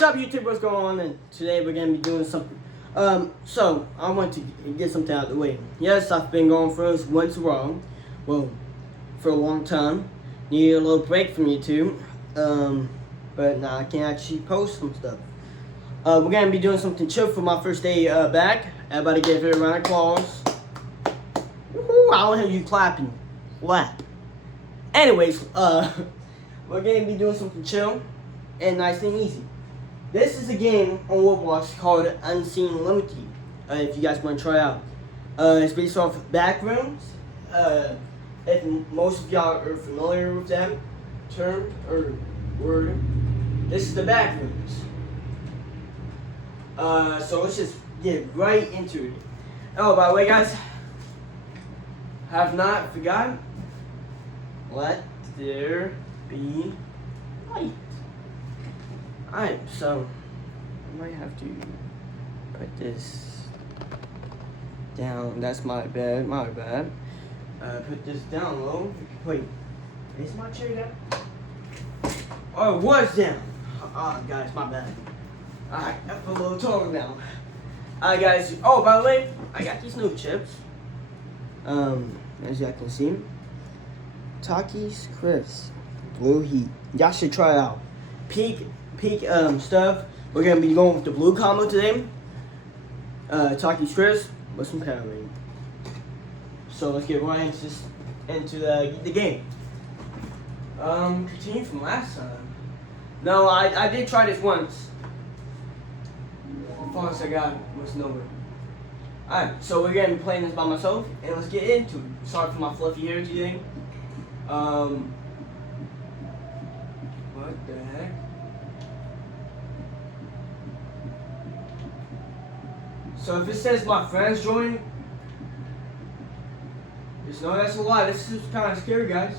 What's up, YouTube? What's going on? And today we're gonna be doing something. So I want to get something out of the way. Yes, I've been going for this once wrong. Well, for a long time. Need a little break from YouTube. But now I can actually post some stuff. We're gonna be doing something chill for my first day back. Everybody give it a round of applause. Woo-hoo, I don't hear you clapping. Clap. Anyways, we're gonna be doing something chill and nice and easy. This is a game on Roblox called Unseen Liminality. If you guys want to try it out, it's based off backrooms. If most of y'all are familiar with that term or word, this is the backrooms. So let's just get right into it. Oh, by the way, guys, have not forgotten. Let there be light. Alright, so I might have to put this down. That's my bad, my bad. Put this down low. Wait, is my chair down? Oh, it was down. Oh, guys, my bad. Alright, I'm a little taller now. Alright, guys. Oh, by the way, I got these new chips. As y'all can see, Takis Crisp Blue Heat. Y'all should try it out. Peak stuff. We're gonna be going with the blue combo today. Takis Crisp with some Powerade. So let's get right into the game. Continue from last time. No, I did try this once. The farthest I got was nowhere. Alright, so we're gonna be playing this by myself, and let's get into it. Sorry for my fluffy hair today. What the heck? So if it says my friends join, just know that's a lie. This is kind of scary, guys.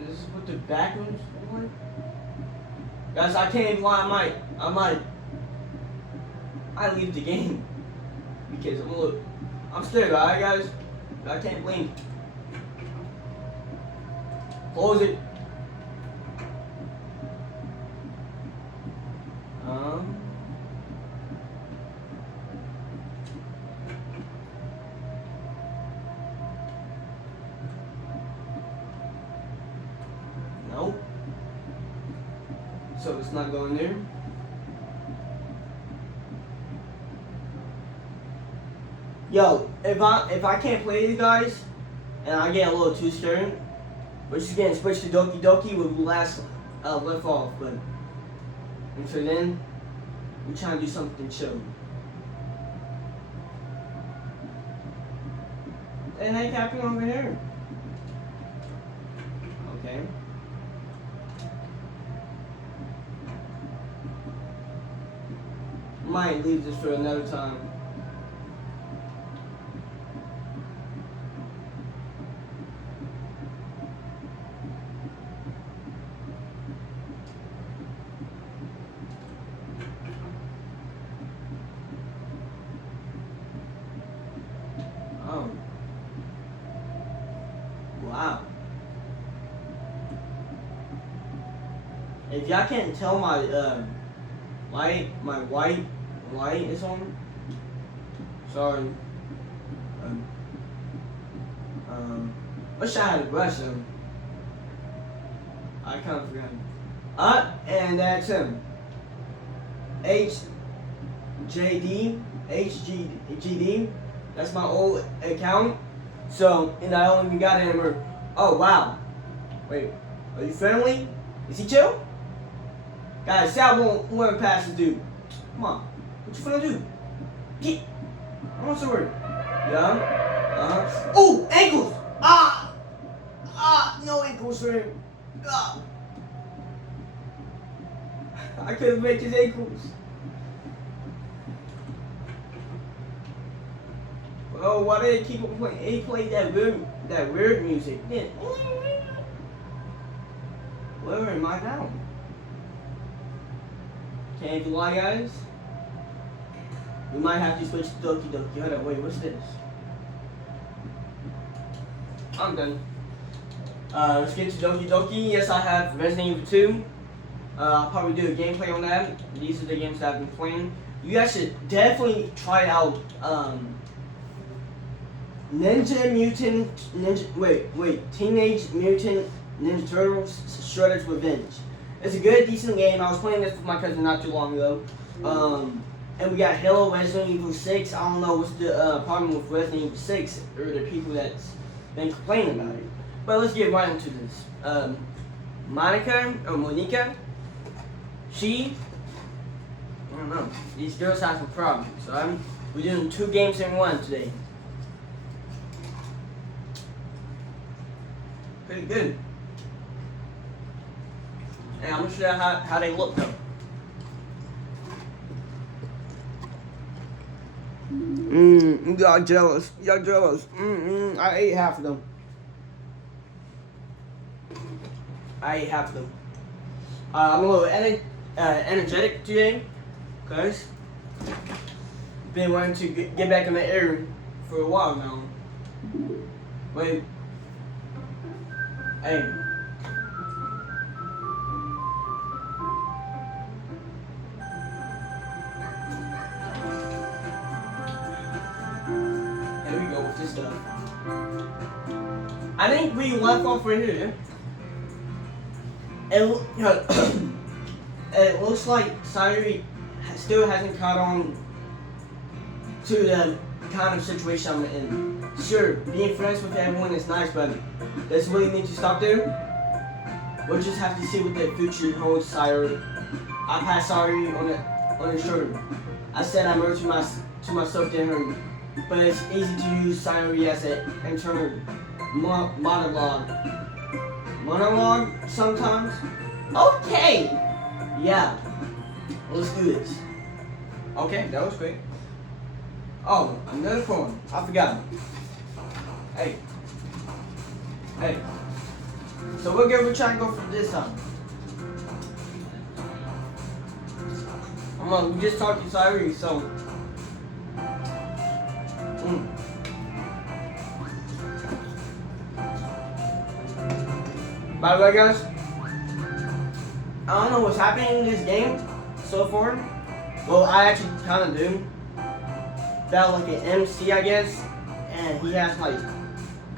Is this what the backrooms are like? Guys, I can't even lie. I leave the game because I'm scared. Alright, guys, I can't blink. Close it. Nope. So it's not going there. Yo, if I can't play these guys and I get a little too scared, we're just gonna switch to DOKI with last left off, but until then, we're trying to do something chill. What the heck happened over here? Okay. Might leave this for another time. Wow. If y'all can't tell my white light is on. Sorry. Wish I had a brush though. I kind of forgot. And that's him. HGD. That's my old account. So, and I don't even got it anymore. Oh, wow. Wait, are you friendly? Is he chill? Guys, say I won't run past the dude. Come on. What you finna do? Get. I'm not so worried. Yeah. Oh, ankles! No ankles for him. I couldn't make his ankles. Oh, why did it keep on playing? He played that weird music. Then, where am I now? Can't you lie, guys? We might have to switch to DOKI. Hold on, wait, what's this? I'm done. Let's get to Doki Doki. Yes, I have Resident Evil 2. I'll probably do a gameplay on that. These are the games that I've been playing. You guys should definitely try out Teenage Mutant Ninja Turtles Shredder's Revenge. It's a good, decent game. I was playing this with my cousin not too long ago. And we got Halo, Resident Evil 6. I don't know what's the problem with Resident Evil 6 or the people that's been complaining about it. But let's get right into this. Monica, I don't know. These girls have some problems. So we're doing 2 games in 1 today. Pretty good. And I'm gonna show you how they look though. Y'all jealous. Y'all jealous. I ate half of them. I'm a little energetic today, cause been wanting to get back in the air for a while now. Wait. Hey. Here we go with this stuff. I think we left off right here. It looks like Sayori still hasn't caught on to the kind of situation I'm in. Sure, being friends with everyone is nice, but does it really need to stop there? We'll just have to see what the future holds, Sayori. I passed Sayori on the shoulder. I said I murdered to myself to her, but it's easy to use Sayori as an internal monologue. Monologue sometimes? Okay! Yeah. Let's do this. Okay, that was quick. Oh, another phone. I forgot. Hey. So what game we're trying to go for this time? Come on, we just talked to Sayori, so. By the way, guys, I don't know what's happening in this game so far. Well, I actually kind of do. That like an MC, I guess, and he has like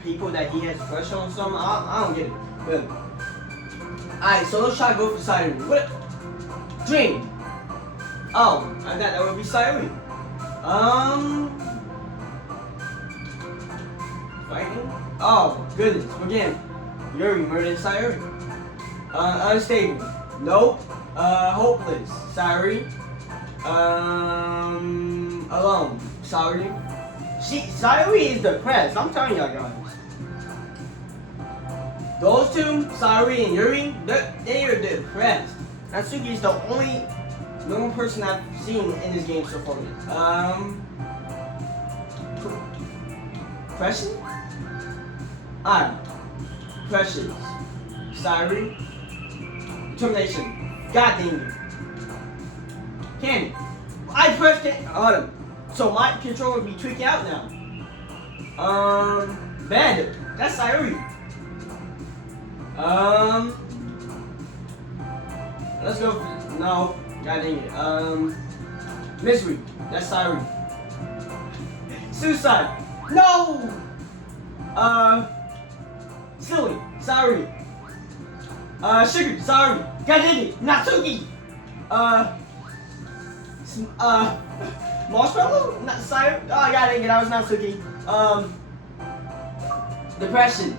people that he has crush on or something. I don't get it. But alright, so let's try to go for Sayori. What? Dream. Oh, I thought that would be Sayori. Fighting. Oh goodness, again. Yuri murdered Sayori. Unstable. Nope. Hopeless. Sayori. Alone. Sayori. Sayori is depressed. I'm telling y'all guys. Those two, Sayori and Yuri, they are depressed. Natsuki is the only normal person I've seen in this game so far. Question? Alright. Precious. Sayori. Determination. God damn it. Candy. I pressed it. Hold on. So my controller be tweaking out now. Bandit. That's Sayori. Let's go for, no. God dang it. Misery. That's Sayori. Suicide. No! Silly. Sayori. Sugar. Sorry. God dang it. Natsuki. Marshmallow? Not Sayori. Oh, God dang it. I was Natsuki. Depression.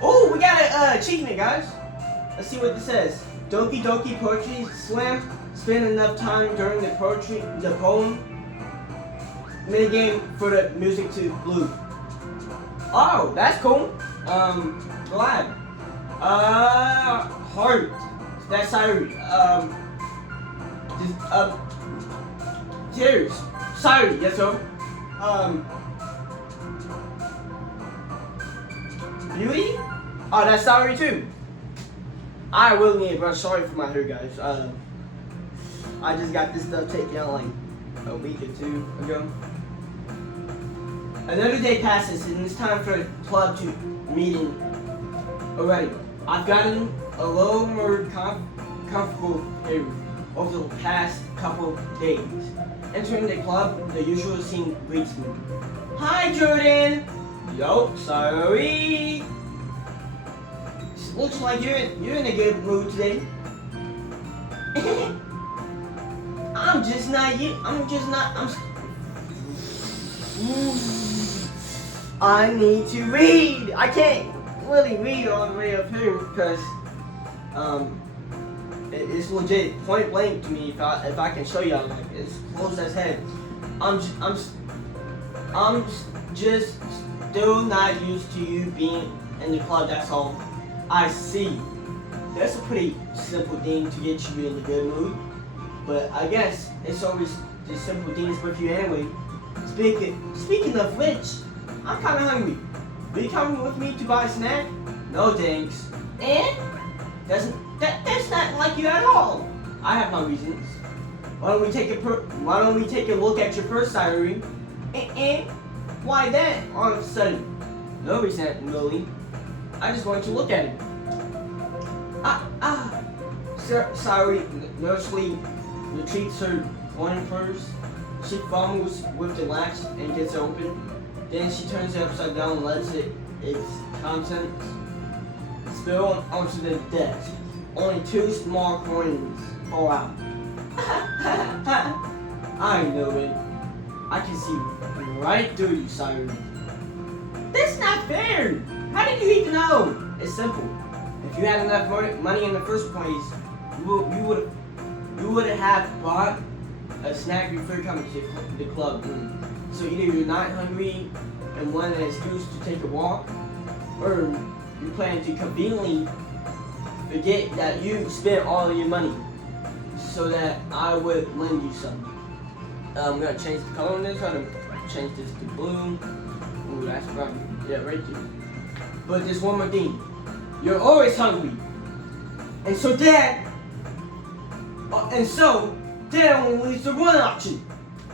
Oh, we got an achievement, guys. Let's see what this says. Doki Doki Poetry Slam. Spend enough time during the poem minigame for the music to blue. Oh, that's cool. Glad. Heart. That's Sayori. Tears. Sayori. Yes, sir. Beauty? Oh, that's Sayori too. I will need a brush. Sorry for my hair, guys. I just got this stuff taken out like a week or 2 ago. Another day passes, and it's time for the club to meeting already. I've gotten a little more comfortable here over the past couple days. Entering the club, the usual scene greets me. Hi, Jordan! Yo, sorry! Looks like you're in a good mood today. I'm just not. I need to read. I can't really read all the way up here because it's legit point blank to me. If I can show y'all, like it's close as head. I'm just still not used to you being in the club. That's all. I see. That's a pretty simple thing to get you in a good mood. But I guess it's always the simple things with you anyway. Speaking of which, I'm kind of hungry. Will you come with me to buy a snack? No thanks. And? That's not like you at all. I have my reasons. Why don't we take a look at your purse, Sayori? And why that all of a sudden? No reason, Lily. I just wanted to look at it. Sayori nervously retrieves her coin purse. She fumbles with the latch and gets it open. Then she turns it upside down and lets its contents spill onto the desk. Only 2 small coins fall out. I know it. I can see right through you, Sayori. That's not fair! How did you even know? It's simple. If you had enough money in the first place, you would have bought a snack before coming to the club. So either you're not hungry and want an excuse to take a walk, or you plan to conveniently forget that you spent all of your money so that I would lend you some. I'm gonna change the color on this. I'm gonna change this to blue. Ooh, that's probably, yeah, right there. But there's one more thing. You're always hungry. And so that only leaves the one option.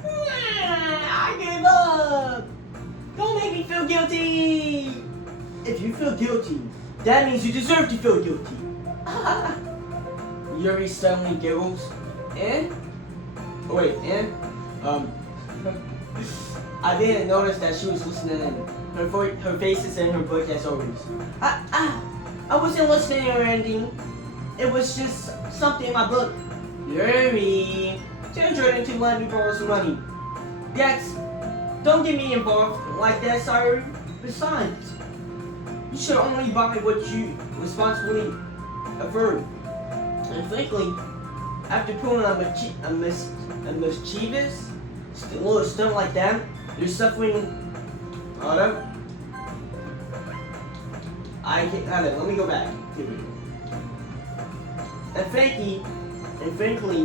I give up. Don't make me feel guilty. If you feel guilty, that means you deserve to feel guilty. Yuri suddenly giggles. I didn't notice that she was listening in. Her face is in her book as always. I wasn't listening or anything. It was just something in my book. Yuri, tell Jordan to let me borrow some money. Don't get me involved like that, sorry. Besides, you should only buy what you responsibly afford. And frankly, after pulling a mischievous little stunt like that, you're suffering. Hold up. Let me go back. And frankly,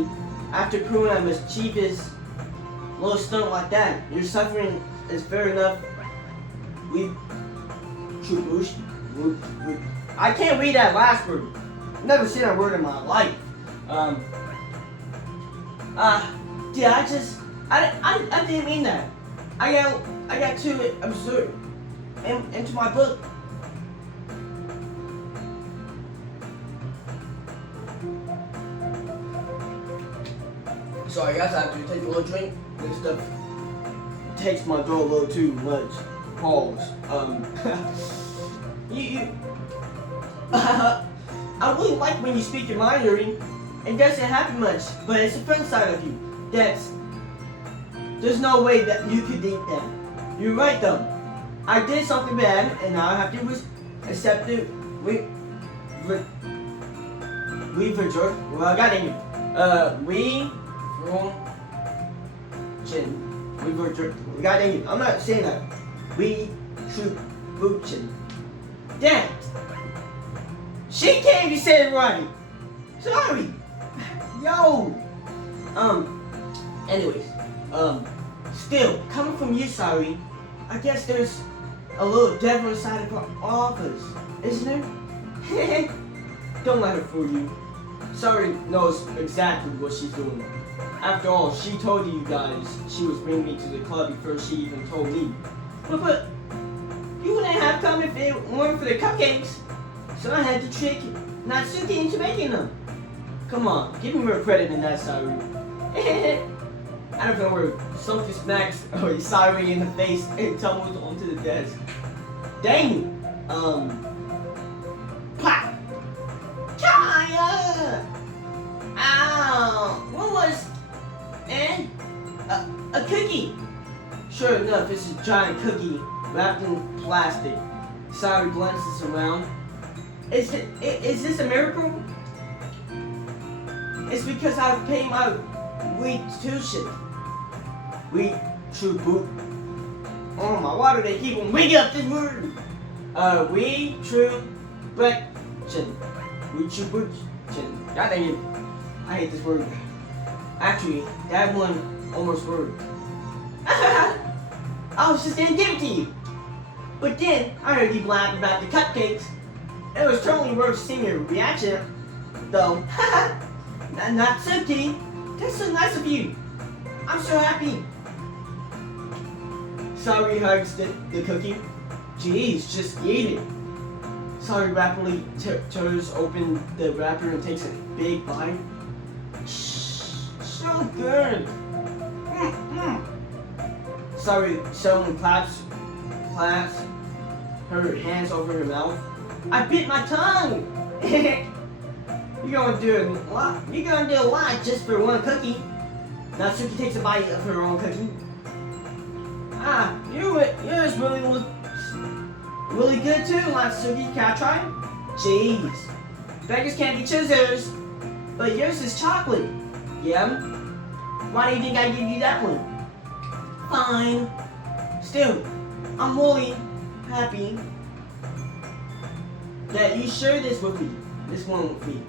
after pulling a mischievous little stunt like that, your suffering is fair enough. I can't read that last word. I've never seen that word in my life. I didn't mean that. I got too absurd into my book. So I guess I have to take a little drink. This stuff takes my throat a little too much. Pause. I really like when you speak your mind, Yuri. It doesn't happen much, but it's the front side of you. There's no way that you could think that. You're right though. I did something bad, and now I have to accept it. I'm not saying that. We should Buchin. Damn it! She can't even say it right. Sorry. Yo. Anyways. Still, coming from you, sorry. I guess there's a little devil inside of all of us, isn't there? Don't let her fool you. Sorry knows exactly what she's doing. After all, she told you guys she was bringing me to the club before she even told me. But you wouldn't have come if it weren't for the cupcakes. So I had to trick Natsuki into making them. Come on, give me more credit than that, Sayori. I don't know where something smacks Sayori in the face and tumbles onto the desk. Dang! Pop! Kaya! Ow! What was... and... a cookie! Sure enough, it's a giant cookie wrapped in plastic. Sayori glances around. Is this a miracle? It's because I've paid my tuition. True. Oh my, why do they keep on making up this word? True. God dang it. I hate this word. Actually, that one almost worked. I was just gonna give it to you. But then, I heard you blab about the cupcakes. It was totally worth seeing your reaction, though. Natsuki, that's so nice of you. I'm so happy. Sayori hugs the cookie. Jeez, just eat it. Sayori rapidly tears open the wrapper and takes a big bite. So good. Sayori suddenly claps her hands over her mouth. I bit my tongue. You're gonna do a lot just for one cookie. Natsuki takes a bite of her own cookie. Yours really looks really good too, Natsuki. Can I try? Jeez, beggars can't be choosers. But yours is chocolate. Yeah. Why do you think I give you that one? Fine. Still, I'm really happy that you share this with me. This one with me.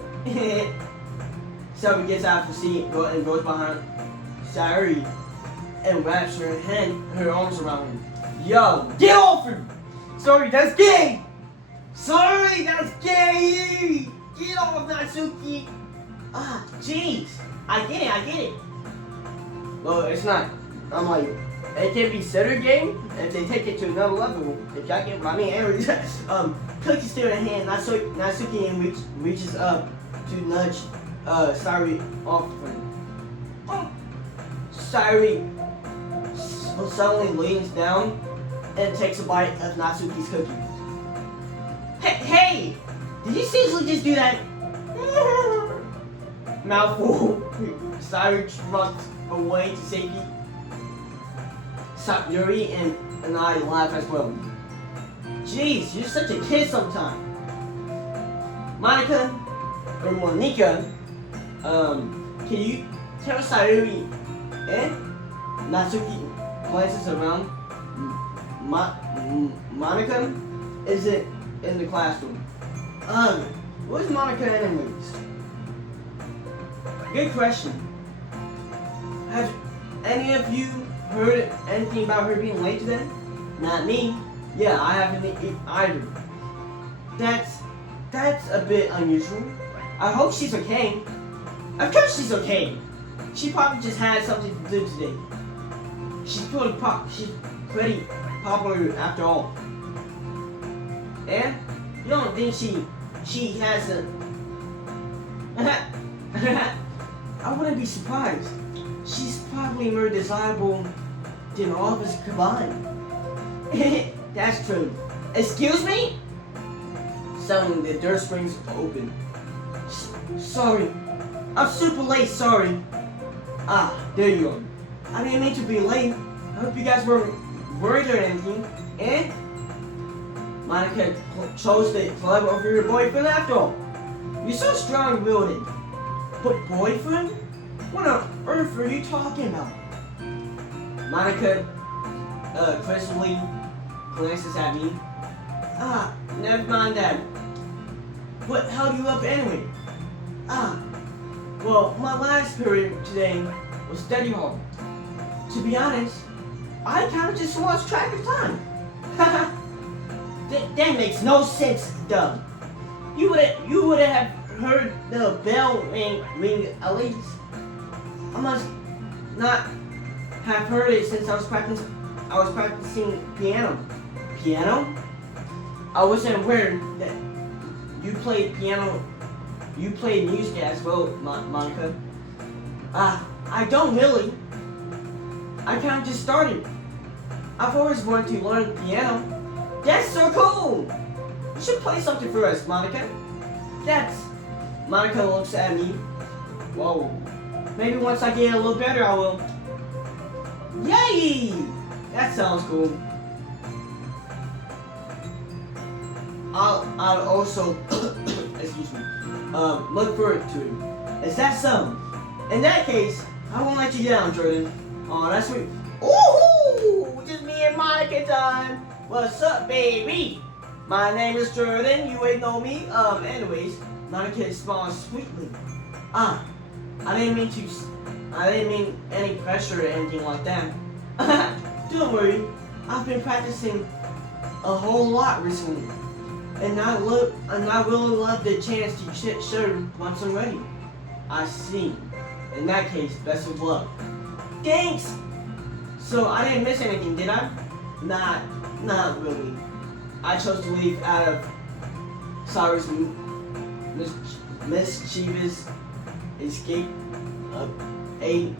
Sayori gets out of the seat and goes behind Sayori and wraps her arms around him. Yo, get off him! Sorry, that's gay! Sorry, that's gay! Get off, Natsuki! Ah, jeez. I get it. Well, it's not. I'm like, it can be considered gay if they take it to another level. If y'all get what I mean. Anyways, Cookie's still in hand. Natsuki reaches up to nudge Sayori off of him. Oh. Sayori suddenly leans down and takes a bite of Natsuki's cookie. Hey! Did you seriously just do that? Mouthful. Sayori trucks away to safety. Sayori and I laugh as well. Jeez, you're such a kid sometimes. Monica, can you tell Sayori and Natsuki glances around. Monica isn't in the classroom. Where's Monica anyways? Good question. Have any of you heard anything about her being late today? Not me. Yeah, I haven't either. That's a bit unusual. I hope she's okay. Of course she's okay. She probably just had something to do today. She's pretty popular after all. And you don't think she has a I wouldn't be surprised. She's probably more desirable than all of us combined. That's true. Excuse me? Suddenly the door springs open. Sorry. I'm super late, sorry. Ah, there you are. I didn't mean to be late. I hope you guys weren't worried or anything. And Monica chose the club over your boyfriend after all. You're so strong-willed. But boyfriend? What on earth are you talking about? Monica crisply glances at me. Ah, never mind that. What held you up anyway? Well, my last period today was study hall. To be honest, I kind of just lost track of time. That makes no sense, dumb. You would have heard the bell ring at least. I must not have heard it since I was practicing piano. Piano? I wasn't aware you played piano. You played music as well, Monica. I don't really. I kind of just started. I've always wanted to learn piano. That's so cool. You should play something for us, Monica. Monica looks at me. Whoa. Maybe once I get a little better, I will. Yay! That sounds cool. I'll also, excuse me, look forward to it. Is that so? In that case, I won't let you down, Jordan. Oh, that's sweet. Ooh, just me and Monica time. What's up, baby? My name is Jordan. You ain't know me. Anyways, Monica smiles sweetly. I didn't mean any pressure or anything like that. Don't worry. I've been practicing a whole lot recently. And I really love the chance to show once I'm ready. I see. In that case, best of luck. Thanks! So I didn't miss anything, did I? Not really. I chose to leave out of Sayori's mischievous escape aid.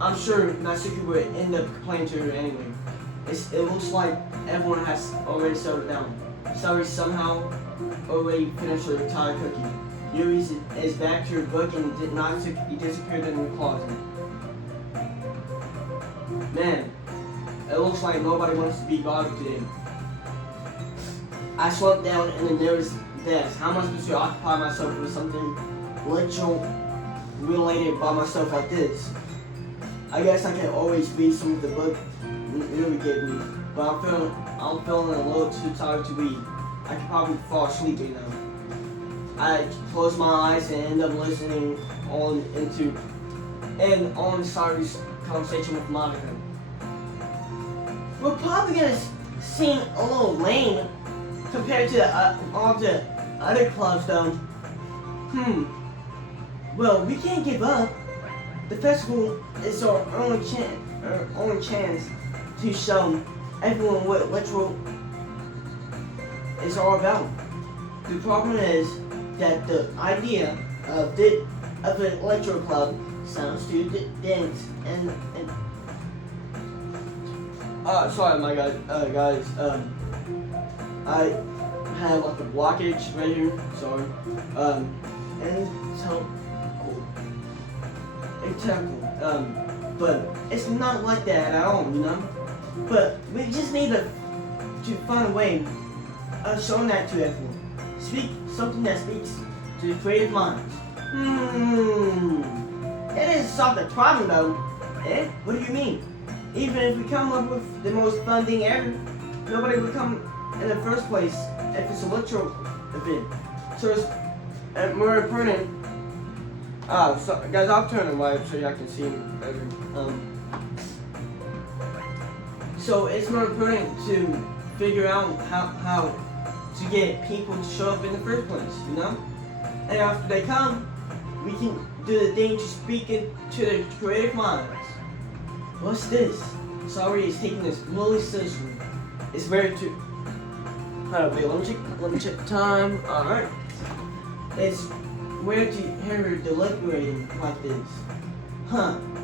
I'm sure Natsuki would end up complaining to her anyway. It looks like everyone has already settled down. Sayori somehow already finished her entire cookie. Yuri is back to her book and he disappeared in the closet. Man, it looks like nobody wants to be bothered today. I slumped down in the nearest desk. How am I supposed to occupy myself with something related by myself like this? I guess I can always read some of the book Yuri gave me, but I'm feeling a little too tired to read. I could probably fall asleep right now. I close my eyes and end up listening on Sayori's conversation with Monica. We're probably gonna seem a little lame compared to all the other clubs, though. Well, we can't give up. The festival is our only chance to show everyone what electro is all about. The problem is that the idea of an electro club sounds too dense and sorry my guys, I have like a blockage right here, sorry, and so it's cool, but it's not like that at all, you know, but we just need to find a way of showing that to everyone. Something that speaks to the creative minds. That doesn't solve the problem though. Eh? What do you mean? Even if we come up with the most fun thing ever, nobody would come in the first place if it's a electro event. So it's more important. So guys, I'll turn the light so y'all can see me better. So it's more important to figure out how to get people to show up in the first place, you know? And after they come, we can do the thing to speak into their creative minds. What's this? Sayori is taking this really seriously. It's very too. Wait, let me check the time. Alright. It's weird to hear her deliberating like this.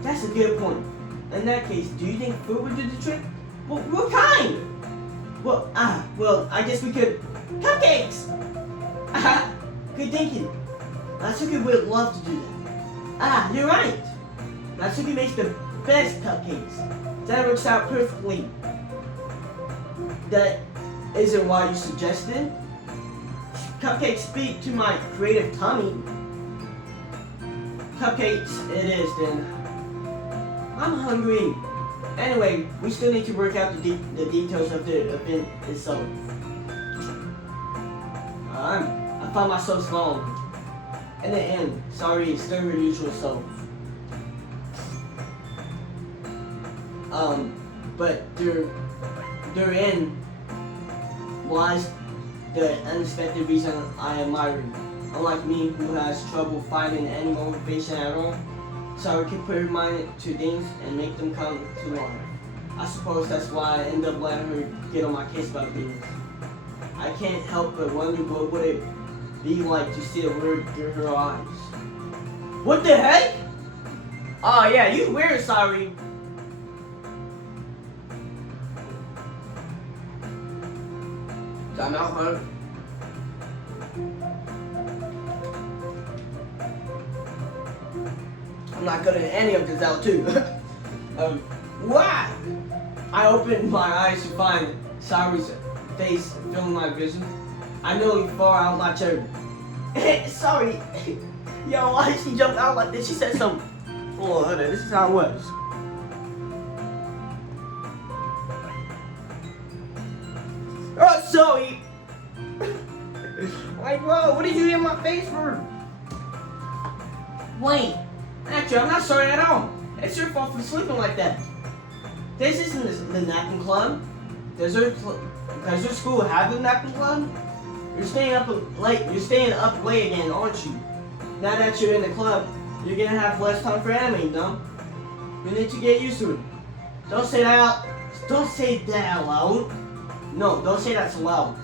That's a good point. In that case, do you think food would do the trick? Well, what kind? Well, I guess we could. Cupcakes! Good thinking. Natsuki would love to do that. You're right. Natsuki makes the best cupcakes. That works out perfectly. That isn't why you suggested. Cupcakes speak to my creative tummy. Cupcakes it is then. I'm hungry. Anyway, we still need to work out the details of the event itself. I found myself wrong. In the end, Sayori is still her usual self. But therein lies the unexpected reason I admire her. Unlike me, who has trouble finding any motivation at all, Sayori can put her mind to things and make them come to life. I suppose that's why I end up letting her get on my case about things. I can't help but wonder what would it be like to see a word through her eyes. What the heck? Oh yeah, you weird, sorry. Time out, huh? I'm not good at any of this out too. Why? I opened my eyes to find Saori's face filling my vision. I nearly fell out my chair. Sorry. Yo, why did she jump out like this? She said something. Oh, hold on. This is how it was. Oh, sorry. Like, bro, what did you in my face for? Wait. Actually, I'm not sorry at all. It's your fault for sleeping like that. This isn't the napping club. Does your school have a napping club? You're staying up late. You're staying up late again, aren't you? Now that you're in the club, you're gonna have less time for anime, no? You need to get used to it. Don't say that out. Don't say that out loud. No, don't say that so loud.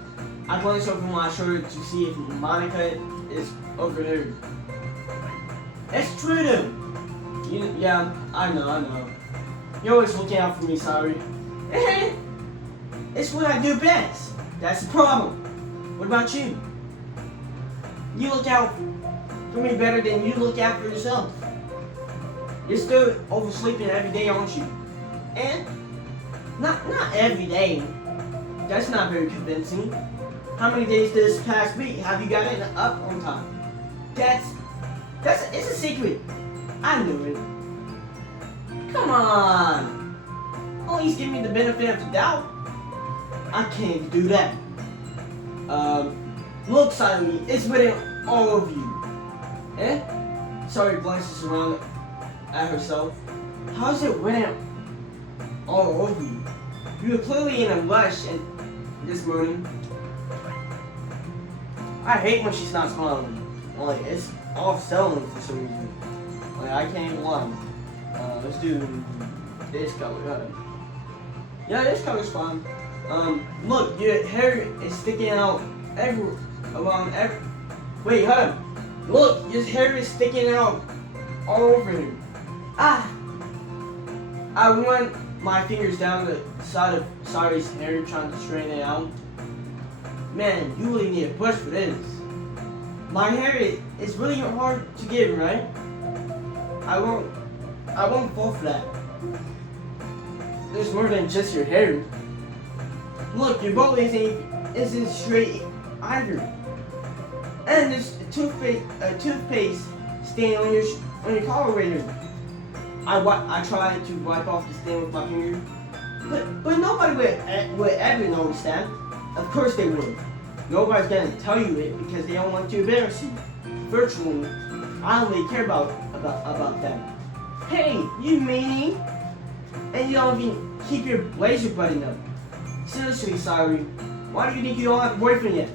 I glanced over my shoulder to see if Monica is over there. It's true though. Yeah, I know. You're always looking out for me, sorry. It's what I do best. That's the problem. What about you? You look out for me better than you look out for yourself. You're still oversleeping every day, aren't you? And not every day. That's not very convincing. How many days this past week have you gotten up on time? It's a secret. I knew it. Come on. At least give me the benefit of the doubt. I can't do that. Look, Sayori, it's written all over you. Eh? Sayori glances around at herself. How's it written all over you? You were clearly in a rush this morning. I hate when she's not smiling. Like, it's off-selling for some reason. Like, I can't even lie. Let's do this color. Yeah, this color's fine. Look, your hair is sticking out around every. Wait, hold on. Look, your hair is sticking out all over you. I run my fingers down the side of Sayori's hair, trying to straighten it out. Man, you really need a brush for this. My hair is really hard to get, right? I won't fall for that. There's more than just your hair. Look, your bowl isn't straight either. And there's a toothpaste stain on your collar right here. I tried to wipe off the stain with my finger, but nobody would ever notice that. Of course they would. Nobody's gonna tell you it because they don't want to embarrass you. Virtually, I don't really care about that. Hey, you meanie! And you don't even keep your blazer buttoned up. Seriously, Sayori, why do you think you don't have a boyfriend yet?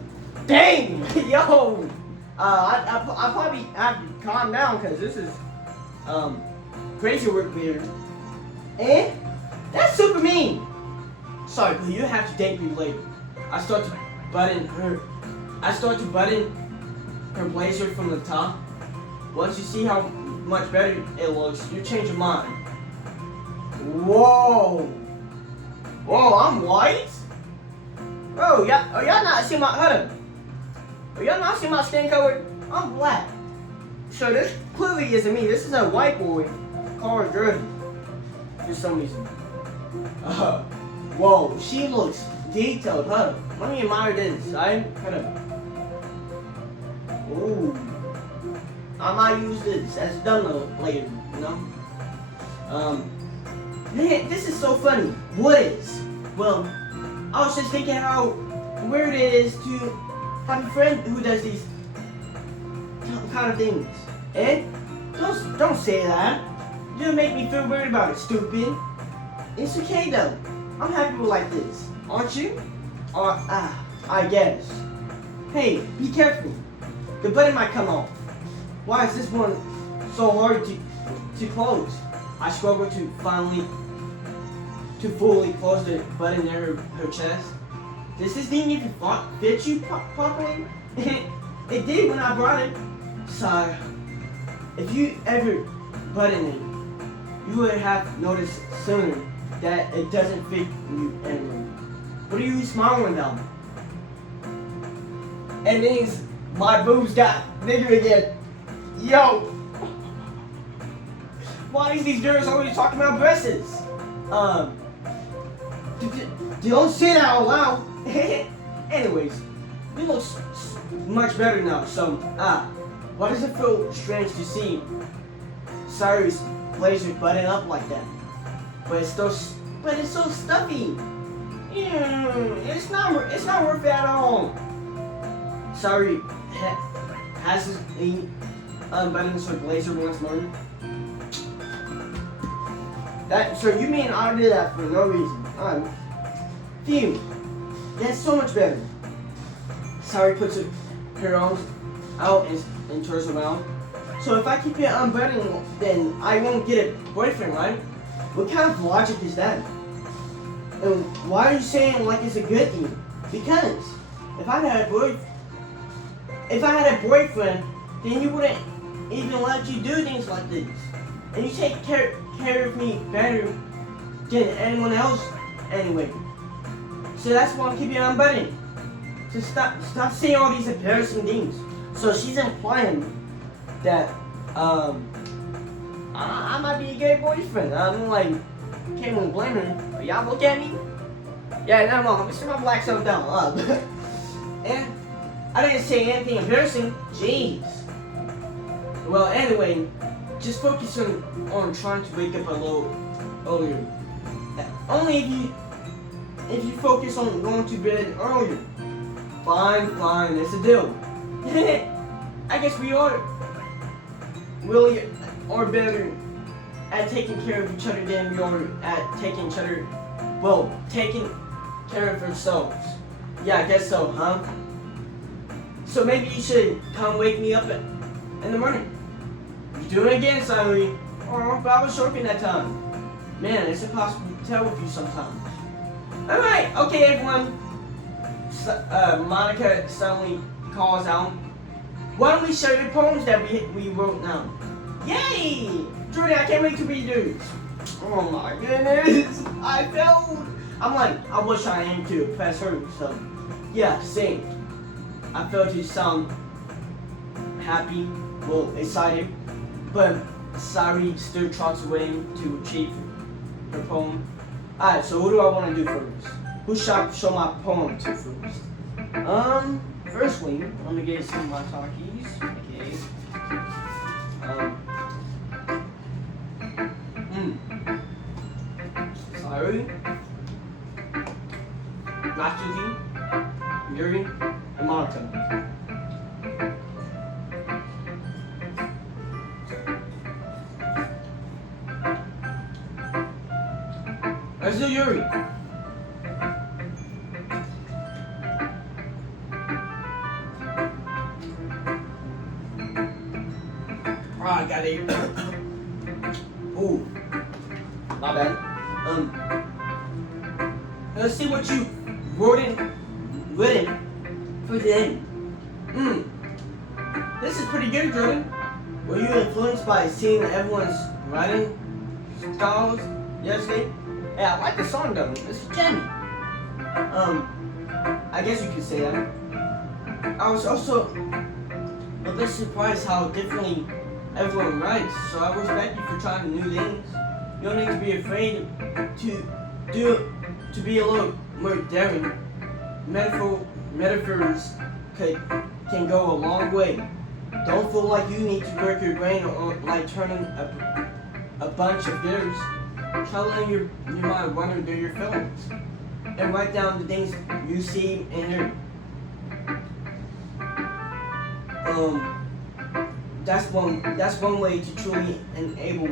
Dang! Yo! I probably have to calm down because this is crazy work here. And that's super mean. Sorry, but you have to thank me later. I start to button her blazer from the top. Once you see how much better it looks, you change your mind. Whoa! Whoa, I'm white? Bro, y'all not seeing my hood? Are y'all not seeing my skin color? I'm black. So this clearly isn't me. This is a white boy called Dirty. For some reason. Whoa, she looks detailed, huh? Let me admire this. I'm kind of. Ooh. I might use this as a thumbnail later, you know? Man, this is so funny. What is? Well, I was just thinking how weird it is to have a friend who does these kind of things. And don't say that. You'll make me feel weird about it, stupid. It's okay though. I'm happy with like this, aren't you? Or I guess. Hey, be careful. The button might come off. Why is this one so hard to close? I struggle to fully close the button near her chest. Does this didn't even fit you properly? It did when I brought it. So, if you ever button it, you would have noticed sooner that it doesn't fit you anymore. What are you smiling about? It means my boobs got bigger again. Yo! Why is these girls always talking about breasts? Don't say that out loud. Anyways, you look much better now. So, why does it feel strange to see Sayori's blazer button up like that? But it's so stuffy. It's not worth it at all. Sayori has unbuttons her blazer once more. So you mean I did that for no reason? Phew. That's so much better. Sayori puts her arms out and turns around. So if I keep it unbuttoned, then I won't get a boyfriend, right? What kind of logic is that? And why are you saying like it's a good thing? Because if I had a boyfriend, then you wouldn't even let you do things like this. And you take care of me better than anyone else anyway. So that's why I'm keeping it unbuttoned. So stop saying all these embarrassing things. So she's implying that I might be a gay boyfriend. I'm like, can't even blame her. Y'all look at me. Yeah, no, let me see my black self down. And I didn't say anything embarrassing. Jeez. Well, anyway, just focus on trying to wake up a little earlier. Only if you focus on going to bed earlier. Fine, it's a deal. I guess we are really are better at taking care of each other than we are at taking care of ourselves. Yeah, I guess so, huh? So maybe you should come wake me up in the morning. You're doing it again, Sayori. Oh, but I was working that time. Man, it's impossible to tell with you sometimes. Alright, okay everyone. Monica suddenly calls out. Why don't we share the poems that we wrote now? Yay! Jordan, I can't wait to read those. Oh my goodness, I failed. I'm like, I wish I am to impress her, so yeah, same. I felt you sound happy, well, excited, but Sayori still trots away to achieve her poem. Alright, so who do I want to do first? Who should I show my poem to first? Firstly, let me get some of my talkies. Okay. Sayori, Natsuki, Yuri, and Monica. Let's do Yuri. Oh, I got it. Ooh, my bad. Let's see what you written for the end. This is pretty good, Jordan. Were you influenced by seeing everyone's writing styles yesterday? Yeah, I like the song though. It's jammy. I guess you could say that. I was also a bit surprised how differently everyone writes, so I respect you for trying new things. You don't need to be afraid to be a little more daring. Metaphors can go a long way. Don't feel like you need to work your brain or like turning a bunch of gears. Try letting your mind wander through your feelings and write down the things you see and hear. That's one way to truly enable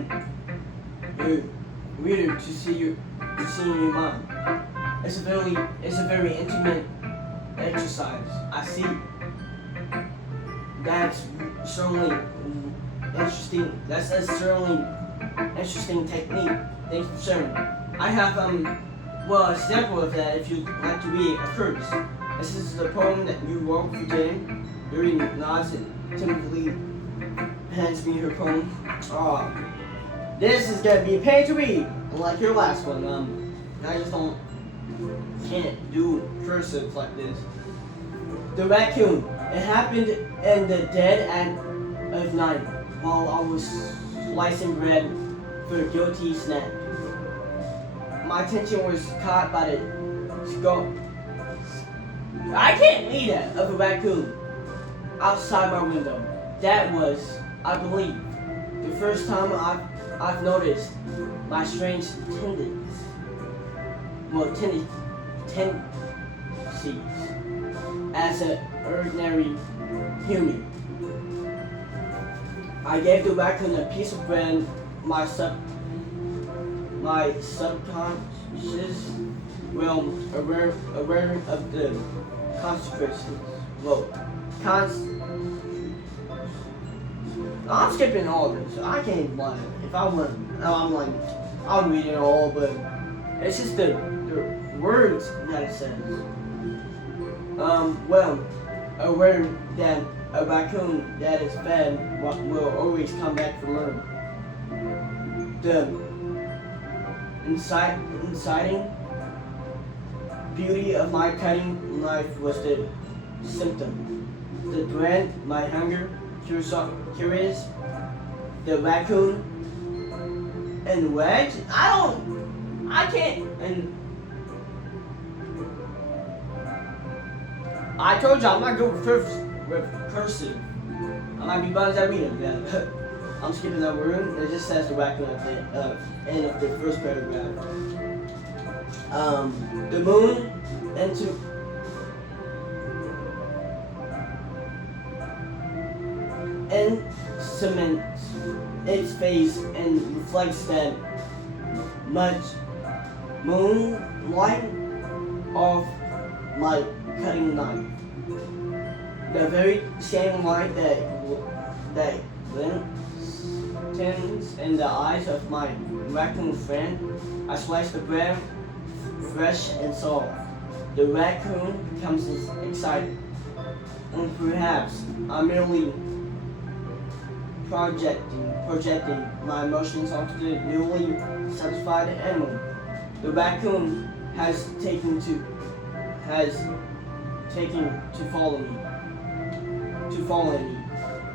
your reader to see in your mind. It's a very intimate exercise. I see. That's certainly interesting. That's a certainly interesting technique. Thanks for sharing. I have Well, an example of that, if you'd like to read a curse. This is the poem that you wrote for Jane. During nods and timidly hands me her poem. This is gonna be a pain to read, like your last one. I just can't do cursive like this. The raccoon. It happened in the dead of night while I was slicing bread for a guilty snack. My attention was caught by the skull. I can't read that, of a raccoon outside my window. That was, I believe, the first time I've noticed my strange tendencies as an ordinary human. I gave the raccoon a piece of bread. My subconscious realm aware of the consequences. Well, I'm skipping all this. I can't lie. If I want, I'm reading it all, but it's just the words that it says. Well, aware that a raccoon that is fed will always come back for more. The inciting beauty of my cutting knife was the symptom. The brand, my hunger, curious, the raccoon, and wedge. I can't, and I told you I'm not good with cursive. I might be bad at reading that. I'm skipping that word. It just says the raccoon at the end of the first paragraph. The moon into cements its face and reflects that much moonlight off my cutting knife. The very same light that glintens in the eyes of my raccoon friend. I slice the bread fresh and soft. The raccoon becomes excited. And perhaps I'm merely projecting my emotions onto the newly satisfied animal. The raccoon has taken to follow me.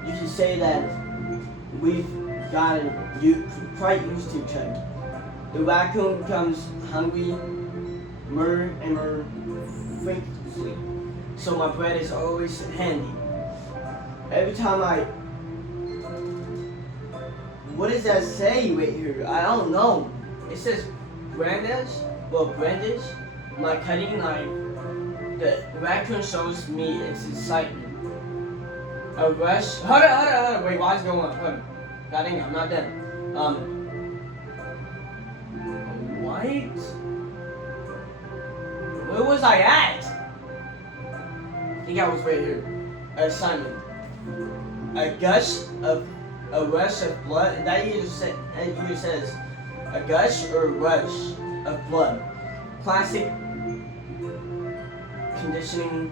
You should say that we've gotten quite used to each other. The raccoon becomes hungry, more and more frequently, so my bread is always handy. Every time what does that say right here? I don't know. It says brandish my cutting knife. The raccoon shows me its excitement. A rush. Hold on. Wait, why is it going on? Hold on. God dang it, I'm not done. What? Where was I at? I think I was right here. Assignment. A rush of blood. And that either says a gush or a rush of blood. Classic conditioning.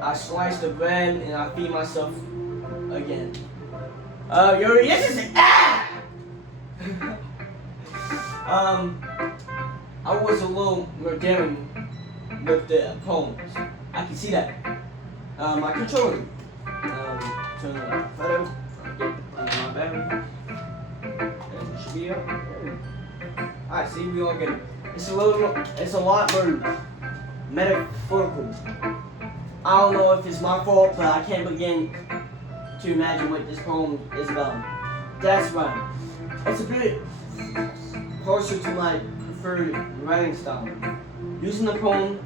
I slice the bread and I feed myself again. Yuri, this is I was a little more daring with the poems. I can see that. My controller. Turn the photo. Get my battery. And it should be up. Alright, see, we all get it. It's a lot more metaphorical. I don't know if it's my fault, but I can't begin to imagine what this poem is about. That's right. It's a bit closer to my preferred writing style. Using the poem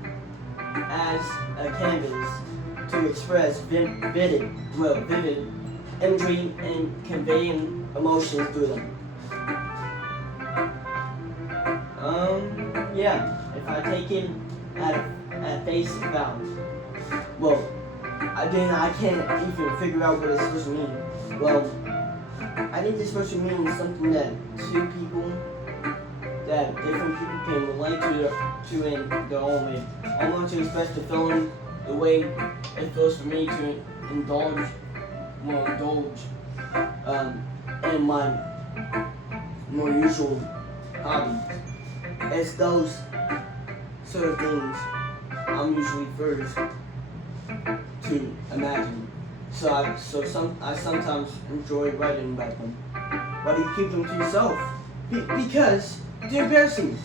as a canvas to express vivid imagery and conveying emotions through them. Yeah, if I take it at face value. Well, I can't even figure out what it's supposed to mean. Well, I think it's supposed to mean something that two people that different people can relate to in their own way. I want to express the feeling the way it feels for me to indulge in my more usual hobbies. It's those sort of things I'm usually first to imagine. I sometimes enjoy writing about them. Why do you keep them to yourself? Because they're embarrassing.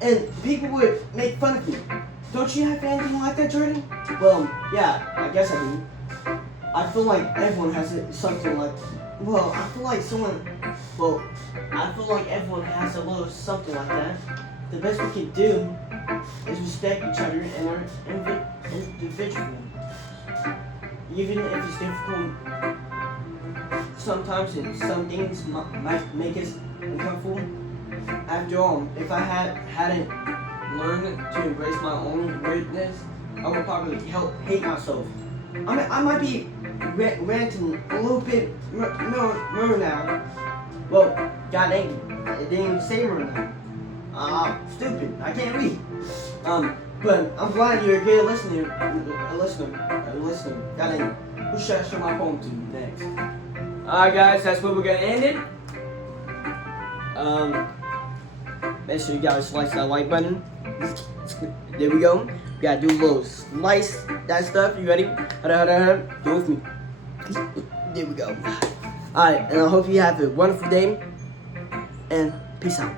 And people would make fun of me. Don't you have anything like that, Jordan? Well, yeah, I guess I do. I feel like everyone has something like, I feel like everyone has a little something like that. The best we can do is respect each other and our individual. Even if it's difficult, sometimes some things might make us uncomfortable. After all, if I hadn't learned to embrace my own weirdness, I would probably hate myself. I might be ranting a little bit more now. Well, god dang it, it didn't even say more now. Stupid, I can't read. But I'm glad you're a good listener. God dang it. Who should I show my poem to next? Alright guys, that's where we're gonna end it. Make sure you guys slice that like button. There we go. We gotta do a little slice that stuff. You ready? Do it with me. There we go. Alright, and I hope you have a wonderful day. And peace out.